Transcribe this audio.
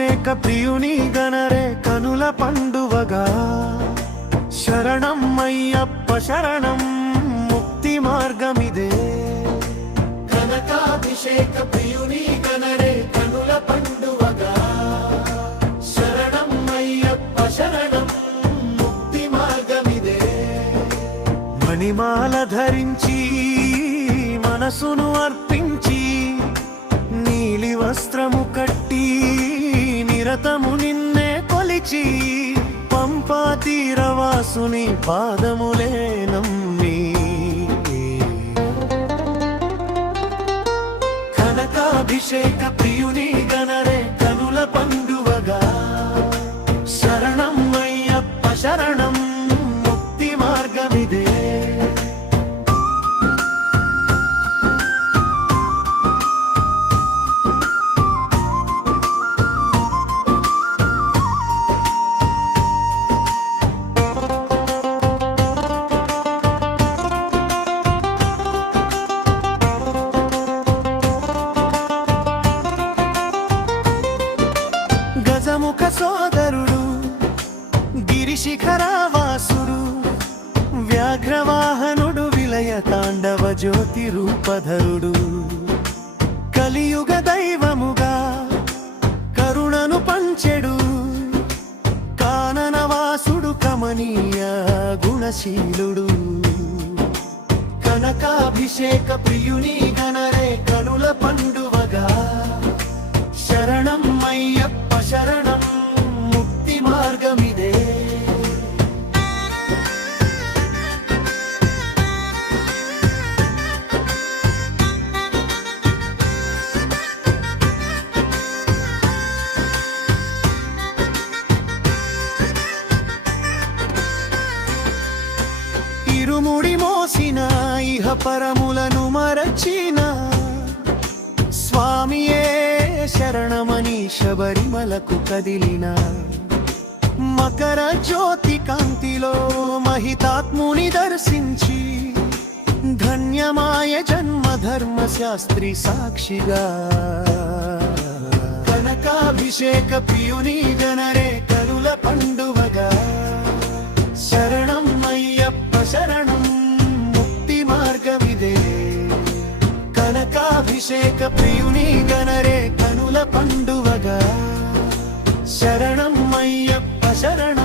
కనకాభిషేక ప్రియుని గణరే కనుల పండువగా శరణం అయ్యప్ప శరణం ముక్తి మార్గమిదే కనకాభిషేక ప్రియుని గణరే కనుల పండువగా శరణం అయ్యప్ప శరణం ముక్తి మార్గమిదే మణిమాల ధరించి మనసును అర్పించి నీలి వస్త్రము కట్టి నిరతము నిన్నే కొలిచి పంపా తీరవాసుని పాదములే నమ్మి కనకాభిషేక ప్రియుని గణరే కనుల పండువగా శరణం అయ్యప్ప శరణం ముక్తి మార్గమిదే గజముఖ సోదరుడు గిరిశిఖరావాసుడు వ్యాఘ్రవాహనుడు విలయ తాండవ జ్యోతి రూపధరుడు కలియుగ దైవముగా కరుణను పంచెడు కాననవాసుడు కమనీయ గుణశీలుడు కనకాభిషేక ప్రియుని గణరే కనుల పండువగా శరణం అయ్యప్ప శరణం ముక్తి మార్గమిదే ఇరుముడి మోసిన ఇహ పరములను మరచిన స్వామియే శరణమని శబరిమలకు కదిలిన మకర జ్యోతి కాంతిలో మహితాత్ముని దర్శించి ధన్యమాయ జన్మ ధర్మ శాస్త్రి సాక్షిగా కనకాభిషేక ప్రియుని గణరే కనుల పండువగా శరణం అయ్యప్ప శరణం ముక్తి మార్గమిదే కనకాభిషేక ప్రియుని గణరే కనుల పండువగా శరణం అయ్యప్ప శరణం